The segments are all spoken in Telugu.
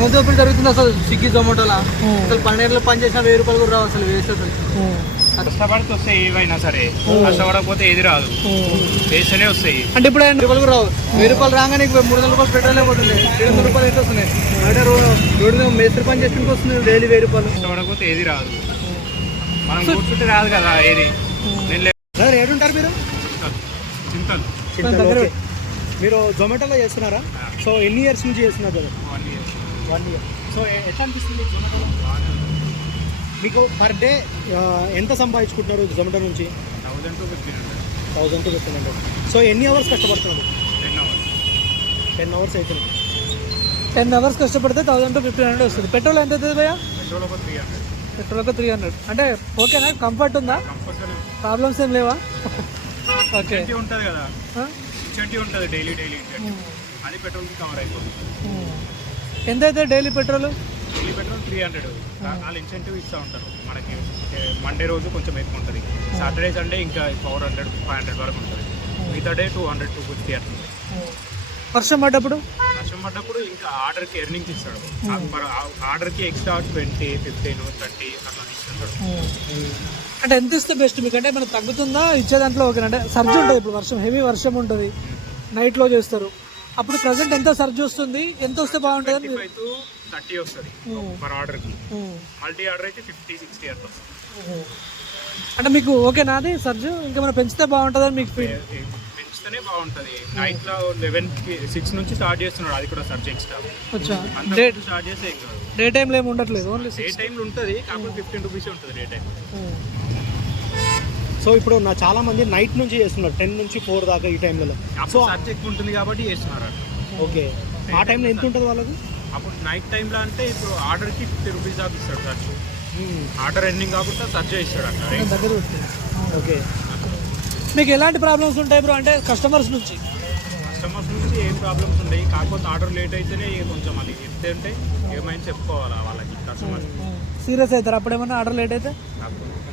సముద్రపులు జరుగుతుంది అసలు స్విగ్గీ జొమాటోలా? అసలు పన్నెండులో పని చేసిన వెయ్యి రూపాయలు కూడా రావు అసలు వేస్ట్ అసలు. కష్టపడితే వస్తాయి ఏవైనా సరే కష్టపడకపోతే ఏది రాదు. వేస్తేనే వస్తాయి. అంటే ఇప్పుడు రూపాయలు కూడా రావు. వెయ్యి రూపాయలు రాగానే మూడు వందల రూపాయలు పెట్రోల్ పోతుంది. ఏడు వందల రూపాయలు ఎంత వస్తున్నాయి. అంటే రోడ్డు మీద మేస్త్రి పని చేసుకుంటూ వస్తుంది డైలీ వెయ్యి రూపాయలు. కష్టపడకపోతే ఏది రాదు. మనం కూర్చుంటే రాదు కదా ఏది? సార్ ఏడుంటారు మీరు? చింతలు. ఓకే. మీరు జొమాటోలో చేస్తున్నారా? సో ఎన్ని ఇయర్స్ నుంచి చేస్తున్నారు కదా వన్ ఇయర్ సో ఎట్లా అనిపిస్తుంది జొమాటోలో మీకు పర్ డే ఎంత సంపాదించుకుంటున్నారు జొమాటో నుంచి? Thousand to fifteen hundred thousand to fifteen hundred so ఎన్ని అవర్స్ కష్టపడుతున్నారు? టెన్ అవర్స్ టెన్ అవర్స్ అవుతుంది. టెన్ అవర్స్ కష్టపడితే థౌసండ్ టు ఫిఫ్టీన్ హండ్రెడ్ వస్తుంది. పెట్రోల్ ఎంత అవుతుంది భయ్యా? పెట్రోల్ ఒక త్రీ హండ్రెడ్ పెట్రోల్ ఒక త్రీ హండ్రెడ్ అంటే ఓకేనా? కంఫర్ట్ ఉందా? ప్రాబ్లమ్స్ ఏం లేవా? ఓకే ఉంటుంది కదా. ఇన్సెంటివ్ ఉంటుంది డైలీ డైలీ అది పెట్రోల్కి కవర్ అయిపోతుంది. ఎంత అయితే daily petrol? Daily petrol three hundred వాళ్ళు ఇన్సెంటివ్ ఇస్తూ ఉంటారు. మనకి మండే రోజు కొంచెం ఎక్కువ ఉంటుంది. సాటర్డే సండే ఇంకా ఫోర్ హండ్రెడ్ ఫైవ్ హండ్రెడ్ వరకు ఉంటుంది. మిగతా day two hundred two fifty అట్లా. వర్షం పడ్డప్పుడు? వర్షం పడ్డప్పుడు ఇంకా ఆర్డర్కి ఎర్నింగ్స్ ఇస్తాడు. ఆర్డర్కి ఎక్స్ట్రా ట్వంటీ ఫిఫ్టీన్ థర్టీ అట్లా ఇస్తుంటాడు అంటే ఎంత ఇస్తే బెస్ట్ మీకు అంటే మనకు తగ్గుతుందా? ఇచ్చే దాంట్లో ఓకే అంటే సర్జ్ ఉంటుంది ఇప్పుడు వర్షం హెవీ వర్షం ఉంటుంది. నైట్లో చేస్తారు. అప్పుడు ప్రజెంట్ ఎంత సర్జ్ వస్తుంది ఎంత వస్తే బాగుంటుంది అని టు థర్టీ వస్తుంది పర్ ఆర్డర్కి ఉమ్. మల్టీ ఆర్డర్ అయితే ఫిఫ్టీ సిక్స్టీ అట్లా వస్తుంది. అంటే మీకు ఓకేనా అది సర్జ్ ఇంకా మనం పెంచితే బాగుంటుందని మీకు ఫీల్ ఏ- పెంచితేనే బాగుంటుంది. నైట్లో లెవెన్ సిక్స్ నుంచి స్టార్ట్ చేస్తున్నాడు. అది కూడా సబ్జెక్ట్ ఎక్స్ట్రా వచ్చా అంత స్టార్ట్ చేస్తే ఏం కాదు. డే టైంలో ఏమి ఉండట్లేదు? ఓన్లీ డే టైంలో ఉంటుంది కాకపోతే ఫిఫ్టీన్ రూపీస్ ఉంటుంది డే టైం సో ఇప్పుడు నా చాలా మంది నైట్ నుంచి చేస్తున్నారు టెన్ నుంచి ఫోర్ దాకా ఈ టైంలో అప్పుడు సబ్జెక్ట్ ఉంటుంది కాబట్టి చేస్తున్నారు. ఓకే. ఆ టైంలో ఎంత ఉంటుంది వాళ్ళకు? అప్పుడు నైట్ టైంలో అంటే ఇప్పుడు ఆర్డర్కి ఫిఫ్టీ రూపీస్ దాకా ఇస్తాడు సర్చ్ ఆర్డర్ ఎండింగ్ కాకుండా సర్చ్ చేస్తాడు రేట్. దగ్గర. ఓకే. మీకు ఎలాంటి ప్రాబ్లమ్స్ ఉంటాయి బ్రో అంటే కస్టమర్స్ నుంచి. కస్టమర్స్ నుంచి ఏం ప్రాబ్లమ్స్ ఉన్నాయి కాకపోతే ఆర్డర్ లేట్ అయితేనే కొంచెం అది చెప్తే అంటే ఏమైనా చెప్పుకోవాలా వాళ్ళకి కస్టమర్స్ సీరియస్ అవుతారు? అప్పుడు ఏమన్నా ఆర్డర్ లేట్ అయితే?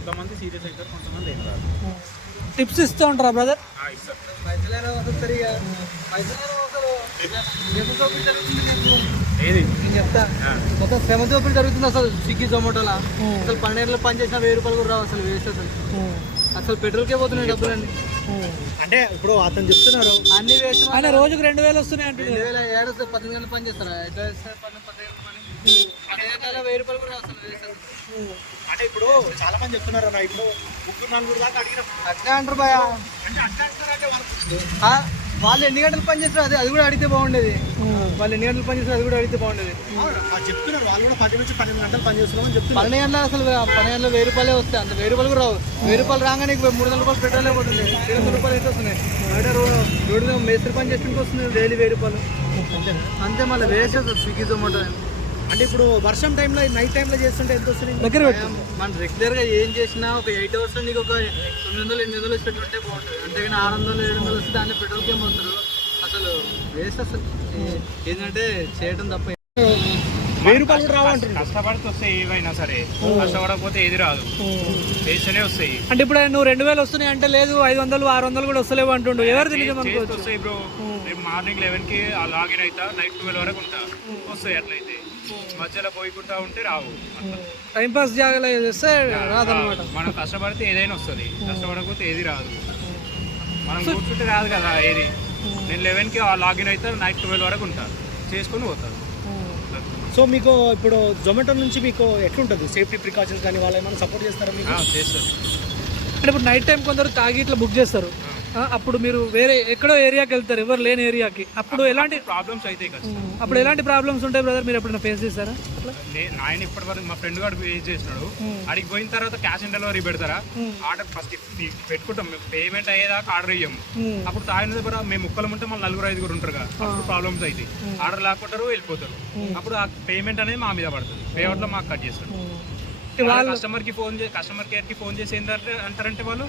కొంతమంది సీరియస్ అవుతారు కొంతమంది ఏం కాదు. టిప్స్ ఇస్తూ ఉంటారా బ్రదర్. ఏది చెప్తా. మొత్తం శ్రమ దోపిడీ జరుగుతుంది అసలు స్విగ్గీ జొమాటోలా అసలు పన్నెండులో పని చేసిన వెయ్యి రూపాయలు కూడా రావు అసలు వేస్ట్ అసలు అసలు పెట్రోల్కే పోతున్నాయి డబ్బులన్నీ అంటే ఇప్పుడు అతను చెప్తున్నారు. అన్ని వేస్ట్ ఆయన రోజుకు రెండు వేలు వస్తున్నాయి అంటున్నారు. రెండు వేల ఏడు వస్తే పద్దెనిమిది గంటలు పని చేస్తారా? ఎట్లా చేస్తారు పన్నెండు పదిహేను పని? పదిహేను వెయ్యి రూపాయలు కూడా రావు అసలు వేస్ట్ అసలు. అంటే ఇప్పుడు చాలా మంది చెప్తున్నారు అన్న ఇప్పుడు ముగ్గురు నలుగురు దాకా అడిగిన అట్లా అంటారు భయ అంటే అట్లా వాళ్ళు ఎన్ని గంటలు పని చేస్తారు అది అది కూడా అడిగితే బాగుండేది. వాళ్ళు ఎన్ని గంటలు పని చేస్తారు అది కూడా అడిగితే బాగుండేది. చెప్తున్నారు వాళ్ళు కూడా పది నుంచి పన్నెండు గంటలు పని చేస్తున్నామని చెప్తున్నారు. పన్నెండు గంటల అసలు పన్నెండు గంటల వెయ్యి రూపాయలే వస్తాయి. అంత వెయ్యి రూపాయలు కూడా రావు. వెయ్యి రూపాయలు రాగానే మూడు వందల రూపాయలు పెట్రోలే పోతుంది. ఏడు వందల రూపాయలు అయితే వస్తున్నాయి. బయట రోడ్డు మీద మేస్త్రి పని చేసుకుంటూ వస్తుంది. డైలీ వెయ్యి రూపాయలు. అంతే మళ్ళీ అసలు స్విగ్గీ జొమాటో అంటే ఇప్పుడు వర్షం టైంలో నైట్ టైంలో చేస్తుంటే ఎంత వస్తుంది? దగ్గర మనం రెగ్యులర్గా ఏం చేసినా ఒక ఎయిట్ అవర్స్లో నీకు ఒక తొమ్మిది వందలు ఎనిమిది వందలు ఇచ్చినట్టుంటే బాగుంటుంది. అంతేగాని ఆరు వందలు ఏడు వందలు వస్తే దాన్ని పెట్రోల్ కేమ్ అవుతారు అసలు వేస్ట్ అసలు. ఏంటంటే చేయడం తప్ప వెయ్యి రూపాయలు కూడా కష్టపడితే వస్తాయి ఏవైనా సరే కష్టపడకపోతే ఏది రాదు. చేస్తేనే వస్తాయి. అంటే ఇప్పుడు నువ్వు రెండు వేలు వస్తున్నాయి అంటే లేదు ఐదు వందలు ఆరు వందలు కూడా వస్తలేవు అంటుండు. ఎవరు చేస్తే అనుకోవచ్చు? వస్తాయి బ్రో? రేపు మార్నింగ్ లెవెన్కి ఆ లాగిన్ అవుతా నైట్ ట్వెల్వ్ వరకు ఉంటా. వస్తాయి అట్లయితే. మధ్యలో పోయికుంటా ఉంటే రావు. టైం పాస్ జాగలో చేస్తే రాదనమాట మనం కష్టపడితే ఏదైనా వస్తుంది. కష్టపడకపోతే ఏది రాదు. మనం కూర్చుంటే రాదు కదా ఏది? నేను లెవెన్కి లాగిన్ అయితే నైట్ ట్వెల్వ్ వరకు ఉంటా. చేసుకొని పోతాను సో మీకు ఇప్పుడు జొమాటో నుంచి మీకు ఎట్లుంటుంది? సేఫ్టీ ప్రికాషన్స్ కానీ వాళ్ళు ఏమైనా సపోర్ట్ చేస్తారా మీకు? ఆ, చేస్తాను అంటే ఇప్పుడు నైట్ టైం కొందరు తాగి ఇట్లా బుక్ చేస్తారు. అప్పుడు మీరు వేరే ఎక్కడో ఏరియాకి వెళ్తారు ఎవరు లేని ఏరియాకి. అప్పుడు ఎలాంటి ప్రాబ్లమ్స్ అయితే అప్పుడు ఎలాంటి ప్రాబ్లమ్స్ ఉంటాయి బ్రదర్ మీరు ఎప్పుడైనా ఫేస్ నే- ఆయన ఇప్పటి వరకు మా ఫ్రెండ్ గారు ఫేస్ చేసినాడు. అడిగి పోయిన తర్వాత క్యాష్ ఆన్ డెలివరీ పెడతారా? ఆర్డర్ ఫస్ట్ పెట్టుకుంటాం. పేమెంట్ అయ్యేదాకా ఆర్డర్ ఇయ్యము. అప్పుడు తాగిన దగ్గర మేము ముక్కలు ఉంటే మళ్ళీ నలుగురు ఐదుగురు ఉంటారు కదా. అప్పుడు ప్రాబ్లమ్స్ అవుతాయి ఆర్డర్ లేకుంటారు వెళ్ళిపోతారు. అప్పుడు ఆ పేమెంట్ అనేది మా మీద పడుతుంది. పేమెంట్లో మాకు కట్ చేస్తారు. కస్టమర్కి ఫోన్ కస్టమర్ కేర్కి ఫోన్ చేసి ఏంటంటే అంటారంటే వాళ్ళు?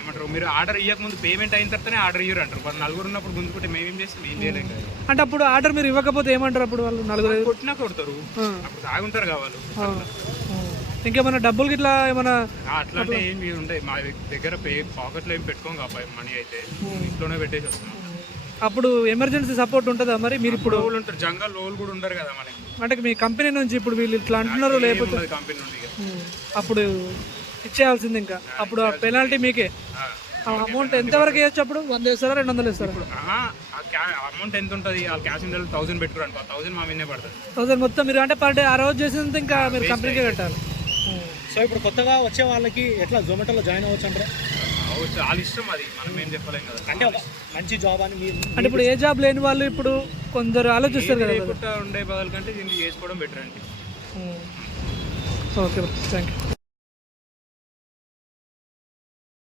ఏమంటారు మీరు ఆర్డర్ ఇవ్వక ముందు పేమెంట్ అయిన తర్వాతనే ఆర్డర్ ఇయ్యరు అంటారు. వాళ్ళు నలుగురు ఉన్నప్పుడు గుంజుకుంటే మేమేం చేస్తాం? ఏం చేయలేం కదా. అంటే అప్పుడు ఆర్డర్ మీరు ఇవ్వకపోతే ఏమంటారు అప్పుడు వాళ్ళు నలుగురు? కొట్టినా కొడతారు. అప్పుడు తాగుంటారు కావాలి ఇంకేమైనా డబ్బులు గిట్లా ఏమైనా అట్లా అంటే ఏం ఉంటాయి మా దగ్గర పే పాకెట్లో ఏం పెట్టుకోం కాబట్టి మనీ అయితే. ఇంట్లోనే పెట్టేసి వస్తున్నాం. అప్పుడు ఎమర్జెన్సీ సపోర్ట్ ఉంటుందా మరి? మీరు ఇప్పుడు ఇప్పుడు ఉంటారు జంగల్ లోలు కూడా ఉండరు కదా మనకి అంటే మీ కంపెనీ నుంచి ఇప్పుడు వీళ్ళు ఇట్లా అంటున్నారు లేకపోతే? కంపెనీ నుండి అప్పుడు ఇచ్చేయాల్సింది ఇంకా. అప్పుడు ఆ పెనాల్టీ మీకే. ఆ. అమౌంట్ ఎంతవరకు వేయచ్చు అప్పుడు? వంద వేస్తారా రెండు వందలు వేస్తారా? క్యా అమౌంట్ ఎంత ఉంటుంది? ఆ క్యాష్ ఇన్ థౌసండ్ పెట్టుకోరు అనుకో థౌసండ్ మా మీదే పడుతుంది. థౌసండ్ మొత్తం మీరు అంటే పర్ డే ఆ రోజు చేసినంత ఇంకా మీరు కంపెనీకే కట్టాలి. సో ఇప్పుడు కొత్తగా వచ్చే వాళ్ళకి ఎట్లా జొమాటోలో జాయిన్ అవ్వచ్చు అంటారా? వాళ్ళ ఇష్టం అది. మనం ఏం చెప్పలేం కదా. అంటే ఒక మంచి జాబ్ అని మీరు అంటే ఇప్పుడు ఏ జాబ్ లేని వాళ్ళు ఇప్పుడు కొందరు ఆలోచిస్తారు కదా లేకుండా ఉండే బదులు కంటే దీన్ని చేసుకోవడం బెటర్ అంటే ఓకే థ్యాంక్ యూ